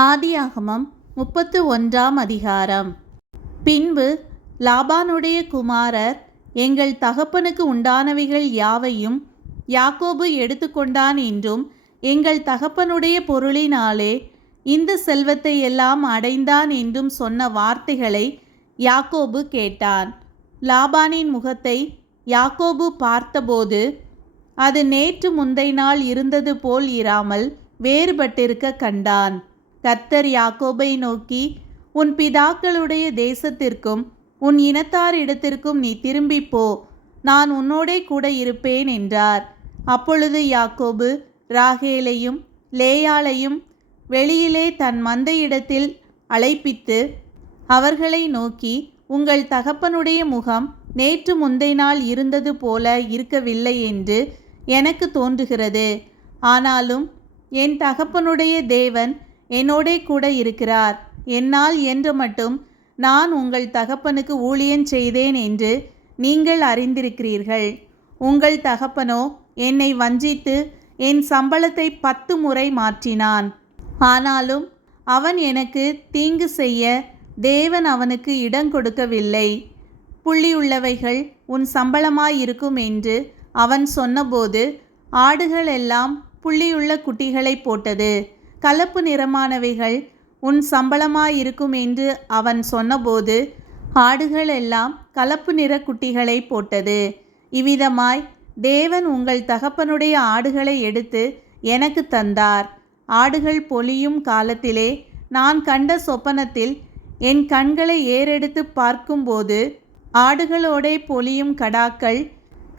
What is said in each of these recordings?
ஆதியாகமம் 31 அதிகாரம். பின்பு லாபானுடைய குமாரர், எங்கள் தகப்பனுக்கு உண்டானவைகள் யாவையும் யாக்கோபு எடுத்துக்கொண்டான் என்றும், எங்கள் தகப்பனுடைய பொருளினாலே இந்த செல்வத்தை எல்லாம் அடைந்தான் என்றும் சொன்ன வார்த்தைகளை யாக்கோபு கேட்டான். லாபானின் முகத்தை யாக்கோபு பார்த்தபோது, அது நேற்று முந்தை நாள் இருந்தது போல் இராமல் வேறுபட்டிருக்க கண்டான். கர்த்தர் யாக்கோபை நோக்கி, உன் பிதாக்களுடைய தேசத்திற்கும் உன் இனத்தாரிடத்திற்கும் நீ திரும்பிப் போ, நான் உன்னோடே கூட இருப்பேன் என்றார். அப்பொழுது யாக்கோபு ராகேலையும் லேயாளையும் வெளியிலே தன் மந்தையிடத்தில் அழைப்பித்து அவர்களை நோக்கி, உங்கள் தகப்பனுடைய முகம் நேற்று முந்தை நாள் இருந்தது போல இருக்கவில்லை என்று எனக்கு தோன்றுகிறது. ஆனாலும் என் தகப்பனுடைய தேவன் என்னோடே கூட இருக்கிறார். என்னால் என்று மட்டும் நான் உங்கள் தகப்பனுக்கு ஊழியம் செய்தேன் என்று நீங்கள் அறிந்திருக்கிறீர்கள். உங்கள் தகப்பனோ என்னை வஞ்சித்து என் சம்பளத்தை 10 முறை மாற்றினான். ஆனாலும் அவன் எனக்கு தீங்கு செய்ய தேவன் அவனுக்கு இடம் கொடுக்கவில்லை. புள்ளியுள்ளவைகள் உன் சம்பளமாயிருக்கும் என்று அவன் சொன்னபோது, ஆடுகள் எல்லாம் புள்ளியுள்ள குட்டிகளை போட்டது. கலப்பு நிறமானவைகள் உன் சம்பளமாயிருக்கும் என்று அவன் சொன்னபோது, ஆடுகள் எல்லாம் கலப்பு நிற குட்டிகளை போட்டது. இவ்விதமாய் தேவன் உங்கள் தகப்பனுடைய ஆடுகளை எடுத்து எனக்கு தந்தார். ஆடுகள் பொலியும் காலத்திலே நான் கண்ட சொப்பனத்தில் என் கண்களை ஏறெடுத்து பார்க்கும்போது, ஆடுகளோடே பொலியும் கடாக்கள்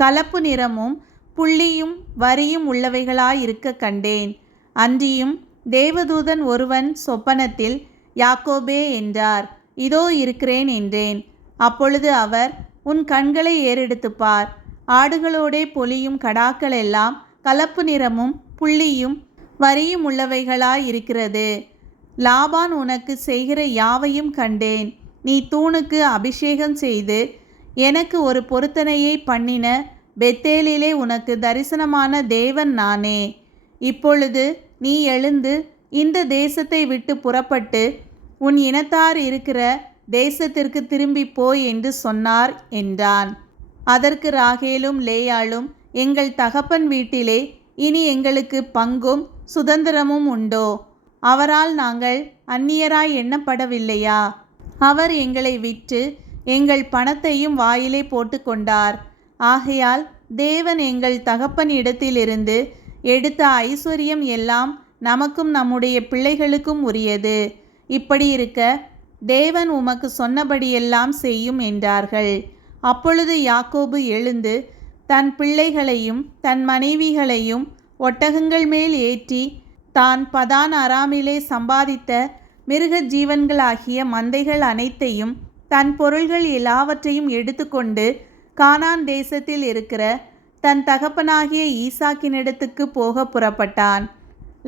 கலப்பு நிறமும் புள்ளியும் வரியும் உள்ளவைகளாயிருக்க கண்டேன். அன்றியும் தேவதூதன் ஒருவன் சொப்பனத்தில், யாக்கோபே என்றார். இதோ இருக்கிறேன் என்றேன். அப்பொழுது அவர், உன் கண்களை ஏறெடுத்துப் பார், ஆடுகளோடே பொலியும் கடாக்கள் எல்லாம் கலப்பு நிறமும் புள்ளியும் வரியும் உள்ளவைகளாயிருக்கிறது. லாபான் உனக்கு செய்கிற யாவையும் கண்டேன். நீ தூணுக்கு அபிஷேகம் செய்து எனக்கு ஒரு பொருத்தனையை பண்ணின பெத்தேலிலே உனக்கு தரிசனமான தேவன் நானே. இப்பொழுது நீ எழுந்து இந்த தேசத்தை விட்டு புறப்பட்டு உன் இனத்தார் இருக்கிற தேசத்திற்கு திரும்பி போய் என்று சொன்னார் என்றான். அதற்கு ராகேலும் லேயாளும், எங்கள் தகப்பன் வீட்டிலே இனி எங்களுக்கு பங்கும் சுதந்திரமும் உண்டோ? அவரால் நாங்கள் அந்நியராய் எண்ணப்படவில்லையா? அவர் எங்களை விற்று எங்கள் பணத்தையும் வாயிலே போட்டு கொண்டார். ஆகையால் தேவன் எங்கள் தகப்பன் இடத்திலிருந்து எடுத்த ஐஸ்வர்யம் எல்லாம் நமக்கும் நம்முடைய பிள்ளைகளுக்கும் உரியது. இப்படி இருக்க தேவன் உமக்கு சொன்னபடியெல்லாம் செய்யும் என்றார்கள். அப்பொழுது யாக்கோபு எழுந்து தன் பிள்ளைகளையும் தன் மனைவிகளையும் ஒட்டகங்கள் மேல் ஏற்றி தான் பதான் அராமிலே சம்பாதித்த மிருக ஜீவன்களாகிய மந்தைகள் அனைத்தையும் தன் பொருள்கள் எல்லாவற்றையும் எடுத்துக்கொண்டு கானான் தேசத்தில் இருக்கிற தன் தகப்பனாகிய ஈசாக்கினிடத்துக்கு போக புறப்பட்டான்.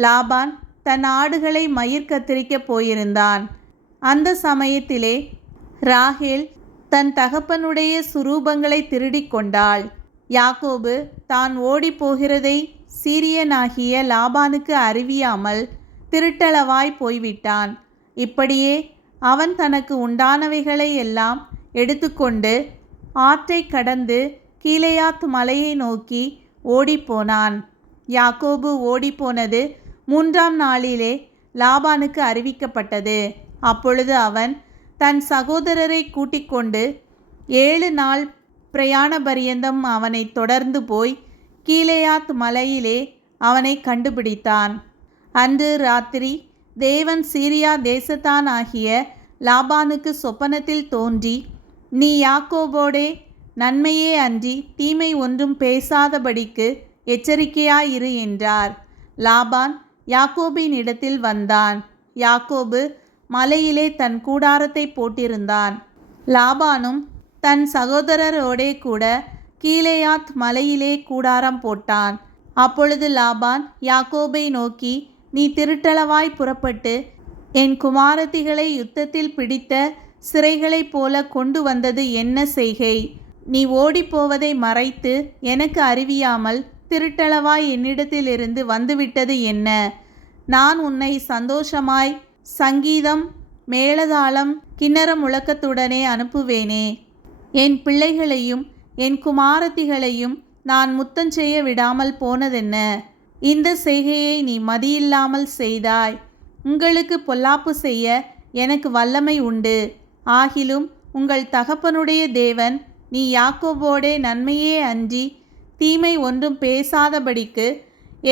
லாபான் தன் ஆடுகளை மயிர் கத்தரிக்கப் போயிருந்தான். அந்த சமயத்திலே ராகேல் தன் தகப்பனுடைய சுரூபங்களை திருடிக் கொண்டாள். யாக்கோபு தான் ஓடி போகிறதை சீரியனாகிய லாபானுக்கு அறிவியாமல் திருட்டளவாய் போய்விட்டான். இப்படியே அவன் தனக்கு உண்டானவைகளை எல்லாம் எடுத்துக்கொண்டு ஆற்றை கடந்து கீலேயாத் மலையை நோக்கி ஓடிப்போனான். யாக்கோபு ஓடிப்போனது 3ஆம் நாளிலே லாபானுக்கு அறிவிக்கப்பட்டது. அப்பொழுது அவன் தன் சகோதரரை கூட்டிக் கொண்டு 7 நாள் பிரயாண பரியந்தம் அவனை தொடர்ந்து போய் கீலேயாத் மலையிலே அவனை கண்டுபிடித்தான். அன்று ராத்திரி தேவன் சீரியா தேசத்தான் ஆகிய லாபானுக்கு சொப்பனத்தில் தோன்றி, நீ யாக்கோபோடே நன்மையே அன்றி தீமை ஒன்றும் பேசாதபடிக்கு எச்சரிக்கையாயிரு என்றார். லாபான் யாக்கோபின் இடத்தில் வந்தான். யாக்கோபு மலையிலே தன் கூடாரத்தை போட்டிருந்தான். லாபானும் தன் சகோதரரோடே கூட கீலேயாத் மலையிலே கூடாரம் போட்டான். அப்பொழுது லாபான் யாக்கோபை நோக்கி, நீ திருட்டளவாய் புறப்பட்டு என் குமாரத்திகளை யுத்தத்தில் பிடித்த சிறைகளைப் போல கொண்டு வந்தது என்ன செய்கை? நீ ஓடிப்போவதை மறைத்து எனக்கு அறிவியாமல் திருட்டளவாய் என்னிடத்திலிருந்து வந்துவிட்டது என்ன? நான் உன்னை சந்தோஷமாய் சங்கீதம், மேளதாளம், கின்னர முழக்கத்துடனே அனுப்புவேனே. என் பிள்ளைகளையும் என் குமாரத்திகளையும் நான் முத்தஞ்செய்ய விடாமல் போனதென்ன? இந்த செய்கையை நீ மதியில்லாமல் செய்தாய். உங்களுக்கு பொல்லாப்பு செய்ய எனக்கு வல்லமை உண்டு. ஆகிலும் உங்கள் தகப்பனுடைய தேவன் நீ யாக்கோபோடே நன்மையே அன்றி தீமை ஒன்றும் பேசாதபடிக்கு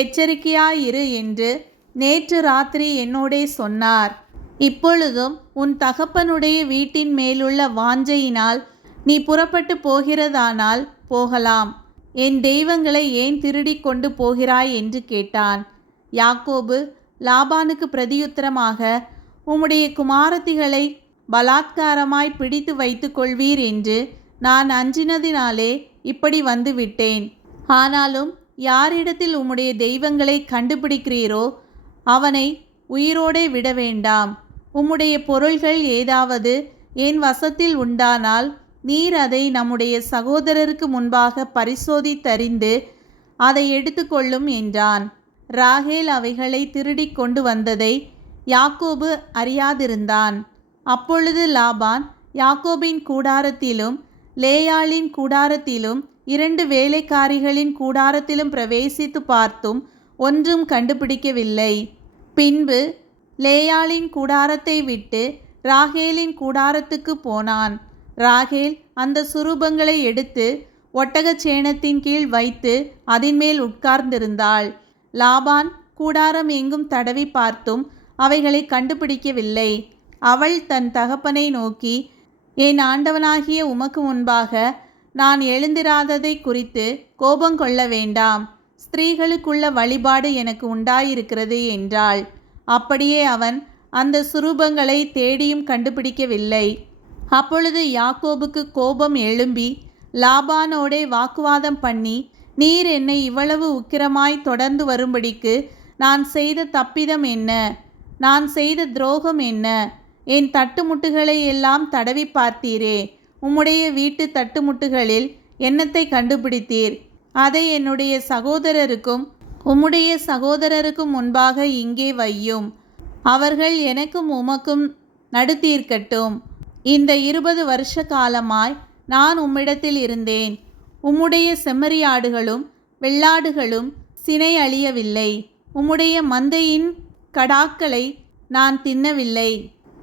எச்சரிக்கையாயிரு என்று நேற்று ராத்திரி என்னோடே சொன்னார். இப்பொழுதும் உன் தகப்பனுடைய வீட்டின் மேலுள்ள வாஞ்சையினால் நீ புறப்பட்டு போகிறதானால் போகலாம். என் தெய்வங்களை ஏன் திருடிக் கொண்டு போகிறாய் என்று கேட்டான். யாக்கோபு லாபானுக்கு பிரதியுத்தரமாக, உம்முடைய குமாரத்திகளை பலாத்காரமாய் பிடித்து வைத்து கொள்வீர் என்று நான் அஞ்சினதினாலே இப்படி வந்து விட்டேன். ஆனாலும் யாரிடத்தில் உம்முடைய தெய்வங்களை கண்டுபிடிக்கிறீரோ அவனை உயிரோடே விட வேண்டாம். உம்முடைய பொருள்கள் ஏதாவது என் வசத்தில் உண்டானால் நீர் அதை நம்முடைய சகோதரருக்கு முன்பாக பரிசோதித்தறிந்து அதை எடுத்துக்கொள்ளும் என்றான். ராகேல் அவைகளை திருடிக் கொண்டு வந்ததை யாக்கோபு அறியாதிருந்தான். அப்பொழுது லாபான் யாக்கோபின் கூடாரத்திலும் லேயாளின் கூடாரத்திலும் 2 வேலைக்காரிகளின் கூடாரத்திலும் பிரவேசித்து பார்த்தும் ஒன்றும் கண்டுபிடிக்கவில்லை. பின்பு லேயாளின் கூடாரத்தை விட்டு ராகேலின் கூடாரத்துக்கு போனான். ராகேல் அந்த சுரூபங்களை எடுத்து ஒட்டகச்சேணத்தின் கீழ் வைத்து அதின்மேல் உட்கார்ந்திருந்தாள். லாபான் கூடாரம் எங்கும் தடவி பார்த்தும் அவைகளை கண்டுபிடிக்கவில்லை. அவள் தன் தகப்பனை நோக்கி, என் ஆண்டவனாகிய உமக்கு முன்பாக நான் எழுந்திராததை குறித்து கோபங்கொள்ள வேண்டாம். ஸ்திரீகளுக்குள்ள வழிபாடு எனக்கு உண்டாயிருக்கிறது என்றாள். அப்படியே அவன் அந்த சுரூபங்களை தேடியும் கண்டுபிடிக்கவில்லை. அப்பொழுது யாக்கோபுக்கு கோபம் எழும்பி லாபானோடே வாக்குவாதம் பண்ணி, நீர் என்னை இவ்வளவு உக்கிரமாய் தொடர்ந்து வரும்படிக்கு நான் செய்த தப்பிதம் என்ன? நான் செய்த துரோகம் என்ன? என் தட்டுமுட்டுகளை எல்லாம் தடவி பார்த்தீரே. உம்முடைய வீட்டு தட்டுமுட்டுகளில் என்னத்தை கண்டுபிடித்தீர்? அதை என்னுடைய சகோதரருக்கும் உம்முடைய சகோதரருக்கும் முன்பாக இங்கே வையும். அவர்கள் எனக்கும் உமக்கும் நடுத்தீர்க்கட்டும். இந்த 20 வருஷ காலமாய் நான் உம்மிடத்தில் இருந்தேன். உம்முடைய செம்மறியாடுகளும் வெள்ளாடுகளும் சினை அழியவில்லை. உம்முடைய மந்தையின் கடாக்களை நான் தின்னவில்லை.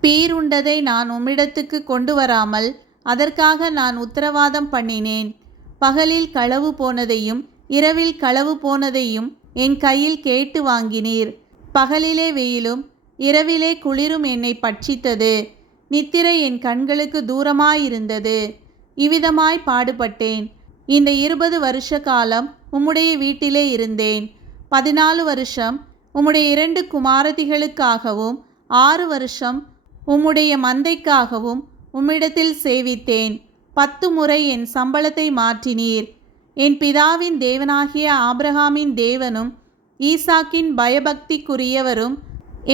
பீருண்டதை நான் உம்மிடத்துக்கு கொண்டு வராமல் அதற்காக நான் உத்தரவாதம் பண்ணினேன். பகலில் களவு போனதையும் இரவில் களவு போனதையும் என் கையில் கேட்டு வாங்கினீர். பகலிலே வெயிலும் இரவிலே குளிரும் என்னை பட்சித்தது. நித்திரை என் கண்களுக்கு தூரமாயிருந்தது. இவ்விதமாய் பாடுபட்டேன். இந்த 20 வருஷ காலம் உம்முடைய வீட்டிலே இருந்தேன். 14 வருஷம் உம்முடைய 2 குமாரத்திகளுக்காகவும் 6 வருஷம் உம்முடைய மந்தைக்காகவும் உம்மிடத்தில் சேவித்தேன். 10 முறை என் சம்பளத்தை மாற்றினீர். என் பிதாவின் தேவனாகிய ஆபிரகாமின் தேவனும் ஈசாக்கின் பயபக்திக்குரியவரும்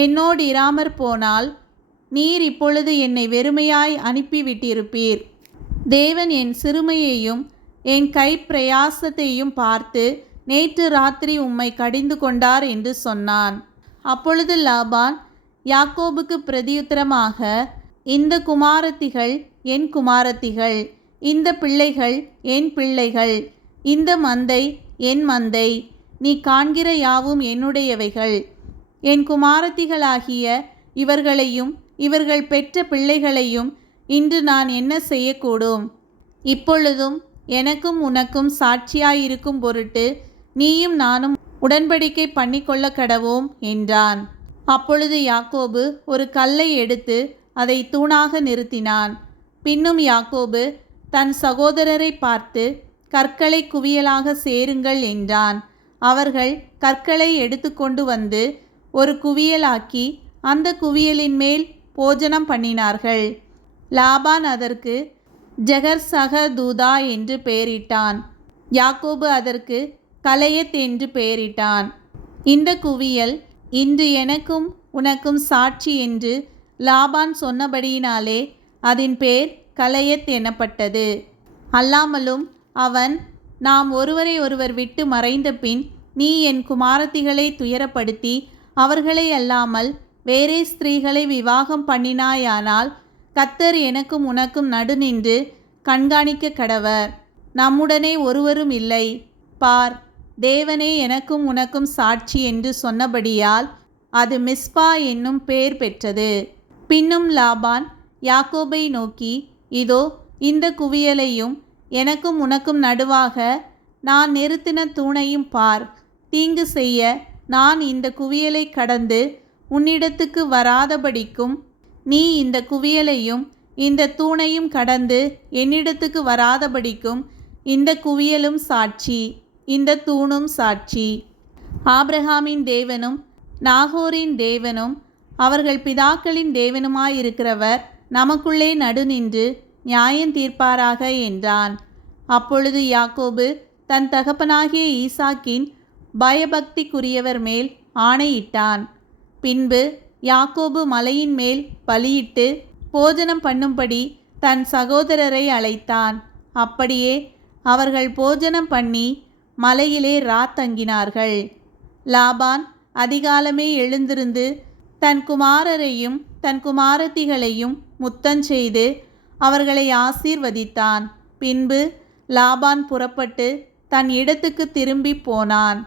என்னோடு இராமற் போனால் நீர் இப்பொழுது என்னை வெறுமையாய் அனுப்பிவிட்டிருப்பீர். தேவன் என் சிறுமையையும் என் கை பிரயாசத்தையும் பார்த்து நேற்று ராத்திரி உம்மை கடிந்து கொண்டார் என்று சொன்னான். அப்பொழுது லாபான் யாக்கோபுக்கு பிரதியுத்தரமாக, இந்த குமாரத்திகள் என் குமாரத்திகள், இந்த பிள்ளைகள் என் பிள்ளைகள், இந்த மந்தை என் மந்தை, நீ காண்கிற யாவும் என்னுடையவைகள். என் குமாரத்திகளாகிய இவர்களையும் இவர்கள் பெற்ற பிள்ளைகளையும் இன்று நான் என்ன செய்யக்கூடும்? இப்பொழுதும் எனக்கும் உனக்கும் சாட்சியாயிருக்கும் பொருட்டு நீயும் நானும் உடன்படிக்கை பண்ணிக்கொள்ள கடவோம் என்றான். அப்பொழுது யாக்கோபு ஒரு கல்லை எடுத்து அதை தூணாக நிறுத்தினான். பின்னும் யாக்கோபு தன் சகோதரரை பார்த்து, கற்களை குவியலாக சேருங்கள் என்றான். அவர்கள் கற்களை எடுத்துக்கொண்டு வந்து ஒரு குவியலாக்கி அந்த குவியலின் மேல் போஜனம் பண்ணினார்கள். லாபான் அதற்கு ஜெகர்சகதூதா என்று பெயரிட்டான். யாக்கோபு அதற்கு கலயத் என்று பெயரிட்டான். இந்த குவியல் இன்று எனக்கும் உனக்கும் சாட்சி என்று லாபான் சொன்னபடியினாலே அதன் பேர் கலயத் எனப்பட்டது. அல்லாமலும் அவன், நாம் ஒருவரை ஒருவர் விட்டு மறைந்த பின் நீ என் குமாரத்திகளை துயரப்படுத்தி அவர்களை அல்லாமல் வேறே ஸ்திரீகளை விவாகம் பண்ணினாயானால் கர்த்தர் எனக்கும் உனக்கும் நடுநின்று கண்காணிக்க கடவர். நம்முடனே ஒருவரும் இல்லை. பார், தேவனே எனக்கும் உனக்கும் சாட்சி என்று சொன்னபடியால் அது மிஸ்பா என்னும் பெயர் பெற்றது. பின்னும் லாபான் யாக்கோபை நோக்கி, இதோ இந்த குவியலையும் எனக்கும் உனக்கும் நடுவாக நான் நிறுத்தின தூணையும் பார். தீங்கு செய்ய நான் இந்த குவியலை கடந்து உன்னிடத்துக்கு வராதபடிக்கும் நீ இந்த குவியலையும் இந்த தூணையும் கடந்து என்னிடத்துக்கு வராதபடிக்கும் இந்த குவியலும் சாட்சி, இந்த தூணும் சாட்சி. ஆபிரகாமின் தேவனும் நாகோரின் தேவனும் அவர்கள் பிதாக்களின் தேவனுமாயிருக்கிறவர் நமக்குள்ளே நடுநின்று நியாயம் தீர்ப்பாராக என்றான். அப்பொழுது யாக்கோபு தன் தகப்பனாகிய ஈசாக்கின் பயபக்திக்குரியவர் மேல் ஆணையிட்டான். பின்பு யாக்கோபு மலையின் மேல் பலியிட்டு போஜனம் பண்ணும்படி தன் சகோதரரை அழைத்தான். அப்படியே அவர்கள் போஜனம் பண்ணி மலையிலே தங்கினார்கள். லாபான் அதிகாலமே எழுந்திருந்து தன் குமாரரையும் தன் குமாரத்திகளையும் முத்தஞ்செய்து அவர்களை ஆசீர்வதித்தான். பின்பு லாபான் புறப்பட்டு தன் இடத்துக்கு திரும்பி போனான்.